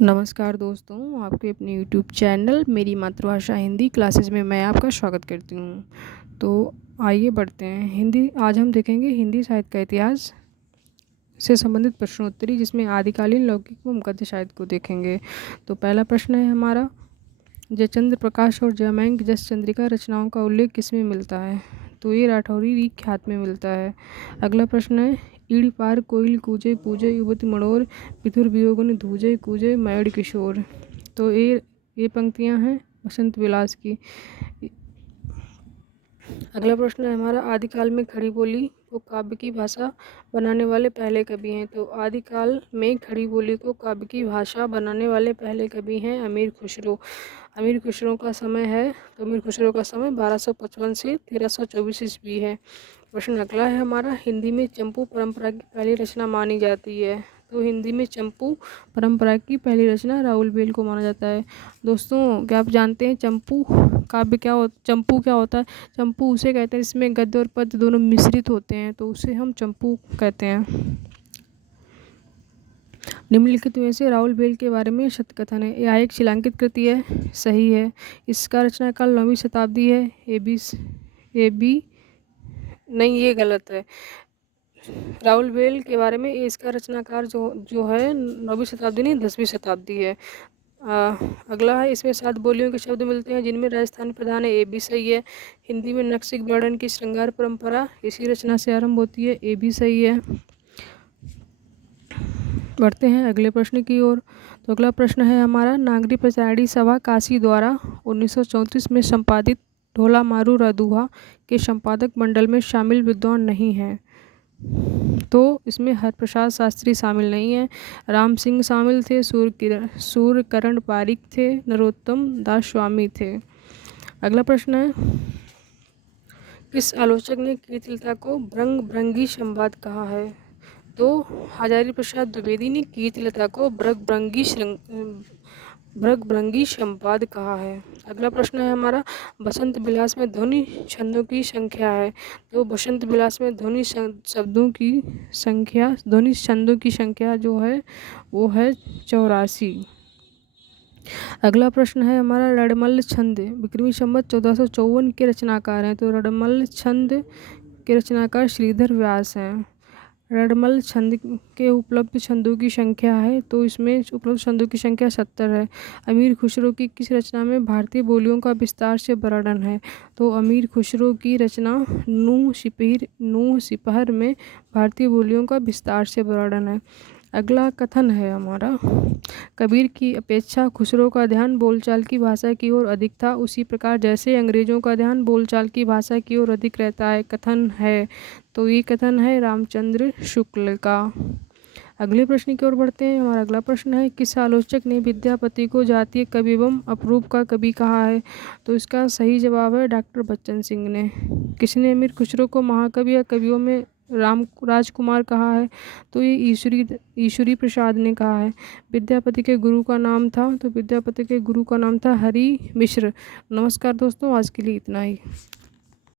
नमस्कार दोस्तों, आपके अपने यूट्यूब चैनल मेरी मातृभाषा हिंदी क्लासेस में मैं आपका स्वागत करती हूँ। तो आइए बढ़ते हैं। हिंदी आज हम देखेंगे हिंदी साहित्य का इतिहास से संबंधित प्रश्नोत्तरी, जिसमें आदिकालीन लौकिक व गद्य साहित्य को देखेंगे। तो पहला प्रश्न है हमारा, जयचंद्र प्रकाश और जयमंग जस चंद्रिका रचनाओं का उल्लेख किसमें मिलता है? तो ये राठौरी रीक ख्यात में मिलता है। अगला प्रश्न है, ईड़ पार कोयल कूजे पूजे युवति मनोर पितुर वियोगुन धूजे कूजे मयूर किशोर। तो ये पंक्तियां हैं बसंत विलास की। अगला प्रश्न है हमारा, आदिकाल में खड़ी बोली को काव्य की भाषा बनाने वाले पहले कवि हैं? तो आदिकाल में खड़ी बोली को काव्य की भाषा बनाने वाले पहले कवि हैं अमीर खुसरो। अमीर खुसरो का समय है, तो अमीर खुसरो का समय 1255 से 1324 ईस्वी है। प्रश्न अगला है हमारा, हिंदी में चंपू परंपरा की पहली रचना मानी जाती है? तो हिंदी में चंपू परंपरा की पहली रचना राउल बेल को माना जाता है। दोस्तों, क्या आप जानते हैं चंपू चंपू क्या होता है? चंपू उसे कहते हैं जिसमें गद्य और पद्य दोनों मिश्रित होते हैं, तो उसे हम चंपू कहते हैं। निम्नलिखित में से राउल बेल के बारे में शतकथन है। यह एक शिलांकित कृति है, सही है। इसका रचना काल 9वीं शताब्दी है। ए बी नहीं, ये गलत है। राउल बेल के बारे में इसका रचनाकार जो है 9वीं शताब्दी नहीं 10वीं शताब्दी है। अगला है, इसमें 7 बोलियों के शब्द मिलते हैं जिनमें राजस्थानी प्रधान है। ए भी सही है। हिंदी में नक्सिक वर्णन की श्रृंगार परंपरा इसी रचना से आरंभ होती है। ए भी सही है। बढ़ते हैं अगले प्रश्न की ओर। तो अगला प्रश्न है हमारा, नागरी प्रचारणी सभा काशी द्वारा 1934 में संपादित ढोला मारू रदुहा के संपादक मंडल में शामिल विद्वान नहीं हैं? तो इसमें हरप्रसाद शास्त्री शामिल नहीं है। राम सिंह शामिल थे, सूर्यकरण पारिक थे, नरोत्तम दास स्वामी थे। अगला प्रश्न है, किस आलोचक ने कीर्तिलता को भृंगी संवाद कहा है? तो हजारी प्रसाद द्विवेदी ने कीर्तिलता को भृंगी संवाद कहा है। अगला प्रश्न है हमारा, बसंत विलास में ध्वनि छंदों की संख्या है? तो बसंत विलास में ध्वनि छंदों की संख्या जो है वो है 84। अगला प्रश्न है हमारा, रडमल्ल छंद विक्रमी संवत 1454 के रचनाकार हैं? तो रडमल्ल छंद के रचनाकार श्रीधर व्यास हैं। रडमल छंद के उपलब्ध छंदों की संख्या है, तो इसमें उपलब्ध छंदों की संख्या 70 है। अमीर खुसरो की किस रचना में भारतीय बोलियों का विस्तार से वर्णन है? तो अमीर खुसरो की रचना नूह सिपहर में भारतीय बोलियों का विस्तार से वर्णन है। अगला कथन है हमारा, कबीर की अपेक्षा खुसरो का ध्यान बोलचाल की भाषा की ओर अधिक था, उसी प्रकार जैसे अंग्रेजों का ध्यान बोलचाल की भाषा की ओर अधिक रहता है। कथन है, तो ये कथन है रामचंद्र शुक्ल का। अगले प्रश्न की ओर बढ़ते हैं। हमारा अगला प्रश्न है, किस आलोचक ने विद्यापति को जातीय कवि एवं अपरूप का कवि कहा है? तो इसका सही जवाब है डॉक्टर बच्चन सिंह ने। किसने अमीर खुसरो को महाकवि या कवियों में राजकुमार कहा है? तो ये ईश्वरी प्रसाद ने कहा है। विद्यापति के गुरु का नाम था? तो विद्यापति के गुरु का नाम था हरि मिश्र। नमस्कार दोस्तों, आज के लिए इतना ही।